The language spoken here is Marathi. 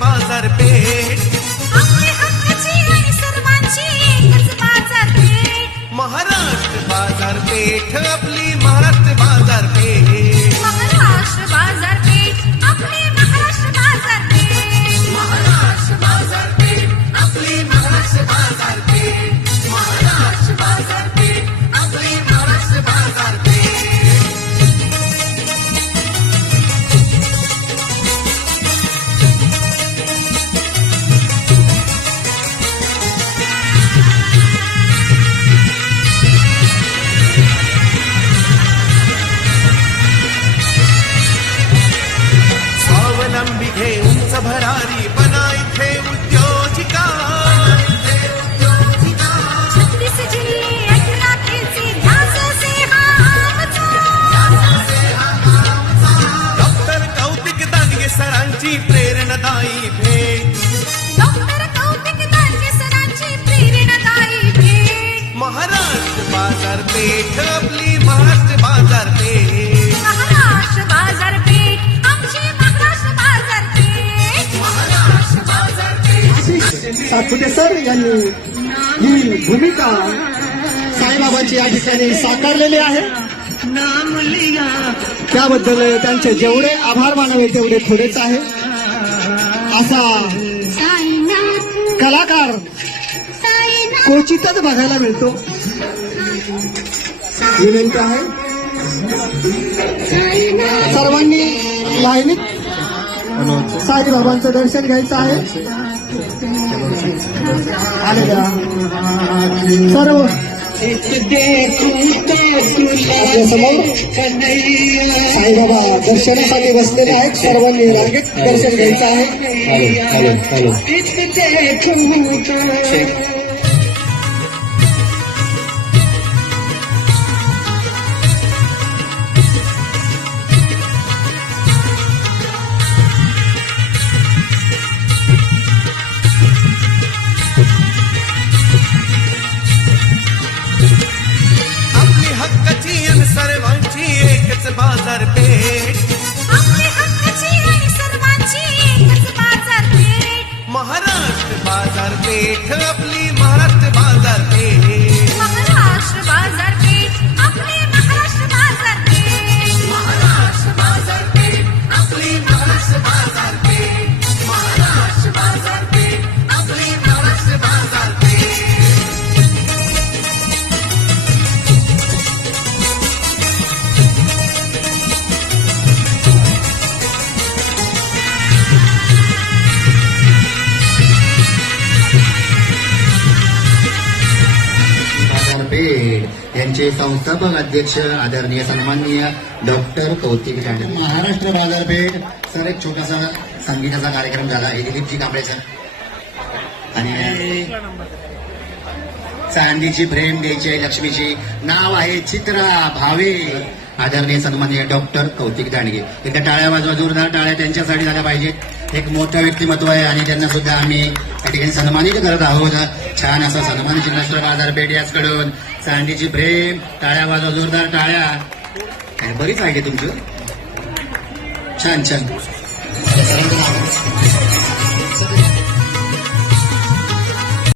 बाजारपेठ महाराष्ट्र बाजारपेठ आपली महाराष्ट्र बाजारपेठ सरांची प्रेरणादायी भेट. डॉक्टर कौतिक दानगे सरांची प्रेरणादायी भेट. महाराष्ट्र बाजारपेठ आपली महाराष्ट्र बाजारपेठ महाराष्ट्र बाजारपेठ आमची महाराष्ट्र बाजारपेठ महाराष्ट्र बाजारपेठ आशिष सातपुते सर यांनी ही भूमिका साईबाबांची या ठिकाणी साकारलेली आहे. त्याबद्दल त्यांचे जेवढे आभार मानावे तेवढे थोडेच आहे. असा कलाकार क्वचितच बघायला मिळतो. विनंती आहे. सर्वांनी लाईनीत साईबाबांचं दर्शन घ्यायचं आहे. आलेल्या सर्व समोर साईबाबा दर्शनासाठी बसलेले आहेत. सर्वांनी रांगेत दर्शन घ्यायचं आहे. सर्वांची एकच बाजारपेठ. महाराष्ट्र बाजारपेठ आपली महाराष्ट्र बाजारपेठ. महाराष्ट्र बाजारपेठ यांचे संस्थापक अध्यक्ष आदरणीय सन्माननीय डॉक्टर कौतिक राणे महाराष्ट्र बाजारपेठ सर एक छोटासा संगीताचा कार्यक्रम झाला. आहे दिलीपजी कांबळे सर. आणि चांदीची फ्रेम द्यायची आहे लक्ष्मीची नाव आहे चित्रा भावे. आदरणीय सन्माननीय डॉक्टर कौतिक दांडगे. एकदा टाळ्या वाजवा जोरदार टाळ्या त्यांच्यासाठी झाल्या पाहिजेत. एक मोठं व्यक्तिमत्व आहे आणि त्यांना सुद्धा आम्ही या ठिकाणी सन्मानित करत आहोत. छान असा सन्मान चिन्हस्त्र बाजारपेठ याचकडून. चांदीची फ्रेम टाळ्या वाजवा जोरदार टाळ्या. काय बरीच आहे की तुमचं? छान छान.